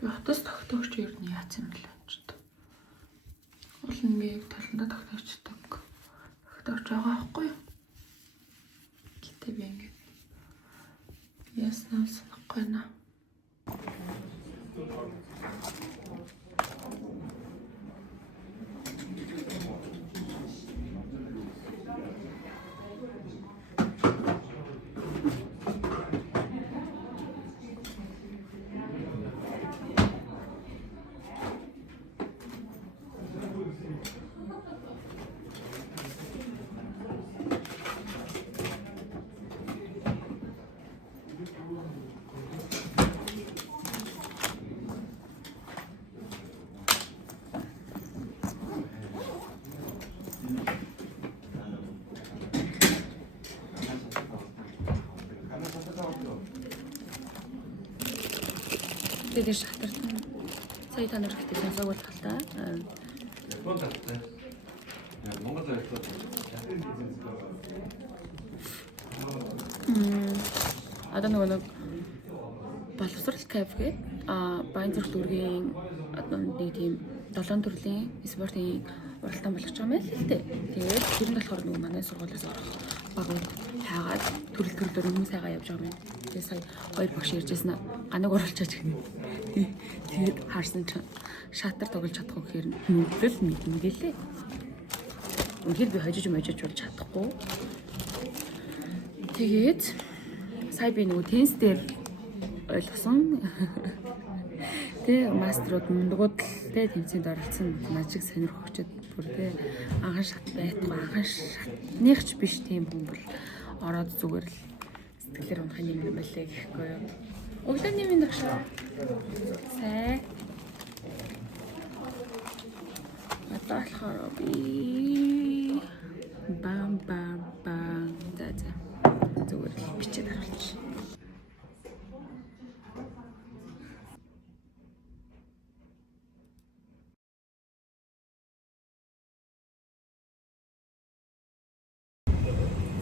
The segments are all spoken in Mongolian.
Би хотоос тогтоогч ер нь яац юм бэ ч гэдэг. Уул нэг таланда тогтоочдөг. Тогтоогч байгаа байхгүй юу? Гэтэ би ингээд яснаа санахгүй наа. Тэгээд шатарсан. Сая та нар ихтэй сонсоог бол та. Одоо нэг боловсрал кафе Баянзүрх дүүргийн одоо нэг тийм 7 төрлийн спортын уралдаан болгож байгаа юм байна л дээ. Тэгээд тэр нь болохоор нөгөө манай сургуулиас орох багууд хаагаад төрөл төрлөөр хүмүүс хайгаа явж байгаа юм. Тэгээд сая хоёр багш ярьжсэн ганаг оруулчаач гэнэ. Тэгээд харсан чинь шатар тоглож чадахгүй гэхээр нүглэл мэднэгэлээ. Үнэхээр би хожиж болж чадахгүй. Тэгээд сая би нөгөө теннис дээр ойлгосон. Тэ мастерууд мундгууд л тэ тэмцээнд оролцсон нажиг сонирхогчд бүр тэ анхан шат байтгүй анхан шатныхч биш тийм хүн бол ороод зүгээр л сэтгэлээр унах юм байлээ гэхгүй юу. Өглөөний минь дагш. Сай. Одоо болохоор би бам за зүгээр л бичээд харуулчих.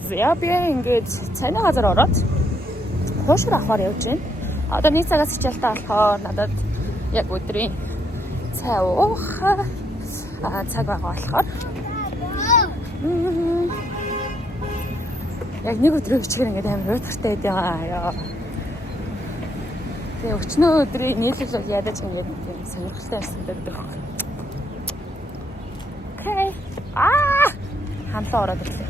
За би ингээд цайны газар ороод хуушир авахаар явж байна. Одоо нэг цагаас хичээлтэй болохоор надад яг өдрийн цай уух цаг байгаа болохоор яг нэг өдрийн хичээл ингээд амар уйтгартай байдаг. Тэгээ өчнөө өдрийн нийлэл бол ядаж ингээд тийм сонирхолтой байсан байдаг. Окей. Хамлаа ороод ирлээ.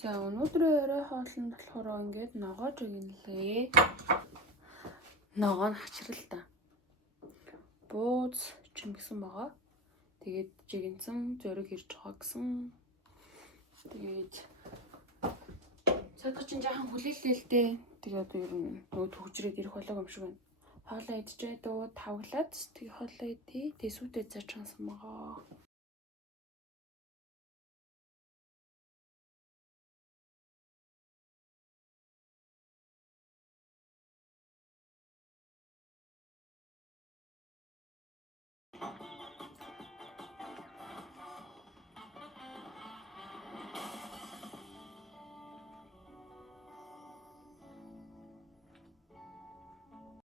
За өнөөдрийн орой хоолнд болохоор ингээд ногоо жигнэлээ. Ногоо нь хачрал та. Бууз чимгсэн байгаа. Тэгээд жигэнсэн зөрөг ирж байгаа гэсэн. Тэгээд цаадах чинь жаахан хүлээлээ л дээ. Тэгээд ер нь нөгөө төгжрээд ирэх болоог юм шиг байна. Хоолоо идчихээ дөө тавглаад тэгээ хоолоо идээ. Тэгээ сүтээ цаачаансан байгаа.